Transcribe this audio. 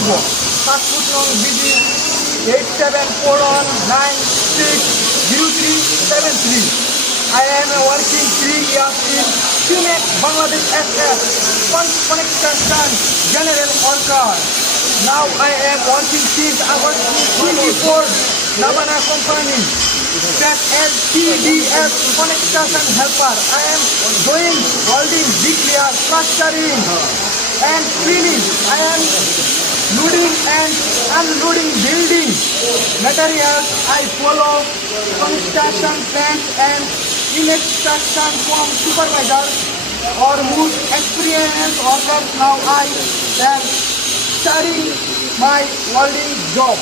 বলবো। পাসপোর্ট নং BD 8741960373। I am working 3 years in Cimex Bangladesh SS construction general worker. Now I am working since August 24 Nabana company that as TDS construction helper. I am doing welding, bricklayer, plastering and cleaning. I am loading and unloading building materials. I follow construction plans and instruction from supervisor or most experienced workers. Now I am starting my welding job.